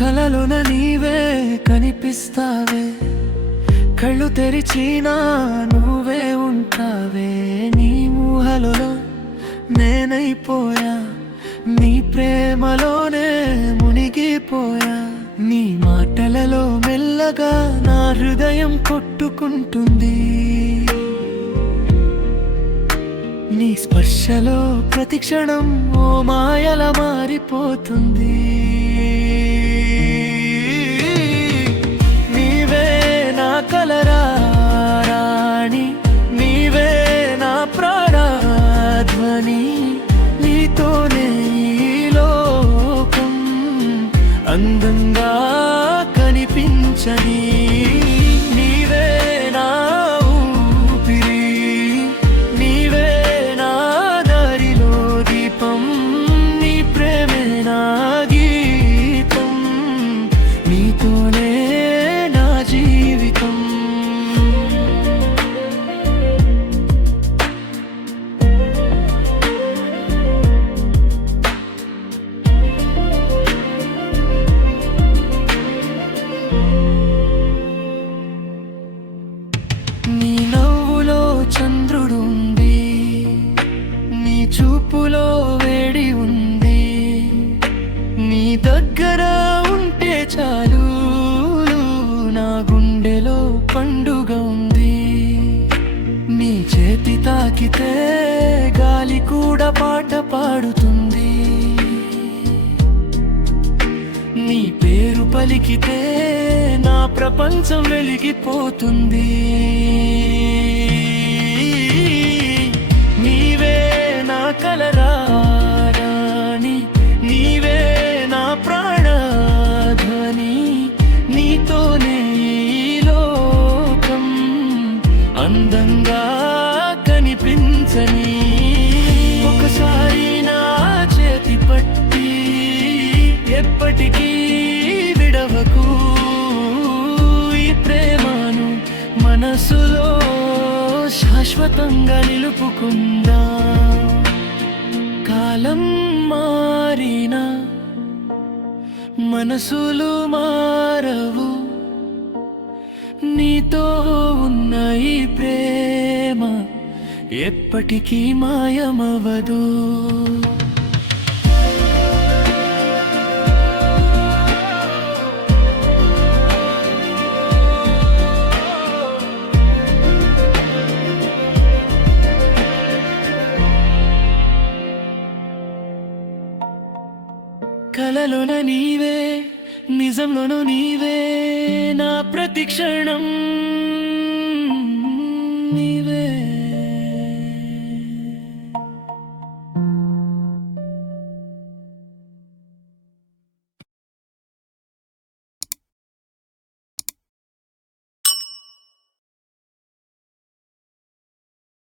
కలలోన నీవే కనిపిస్తావే, కళ్ళు తెరిచినా నువ్వే ఉంటావే. నీ ఊహలో నేనైపోయా, నీ ప్రేమలోనే మునిగిపోయా. నీ మాటలలో మెల్లగా నా హృదయం కొట్టుకుంటుంది, నీ స్పర్శలో ప్రతి క్షణం ఓ మాయల మారిపోతుంది. నీవే నా కలరాణి, నీవే నా ప్రాణధ్వని, నీతోనే ఈ లోకం అందంగా కనిపించని. నీవే నా ఊపిరి, నీవే నా దారిలో దీపం, నీ ప్రేమే నా గీతం, నీతోనే నా జీవితం. నీ నవ్వులో చంద్రుడుంది, నీ చూపులో వేడి ఉంది, నీ దగ్గర ఉంటే చాలు నా గుండెలో పండుగ ఉంది. నీ చేతి తాకితే గాలి కూడా పాట పాడుతుంది, నీ పేరు పలికితే నా ప్రపంచం వెలిగిపోతుంది. నీవే నా కలరాణి, నీవే నా ప్రాణధ్వని, నీతోనే ఈ లోకం అందంగా కనిపించని. ఒకసారి నా చేతి పట్టి ఎప్పటికీ విడవకు, ఈ ప్రేమను మనసులో శాశ్వతంగా నిలుపుకుందా. కాలం మారినా మనసులు మారవు, నీతో ఉన్న ఈ ప్రేమ ఎప్పటికీ మాయమవదు. కలలోన నీవే, నిజంలోనూ నీవే నా ప్రతి క్షణం.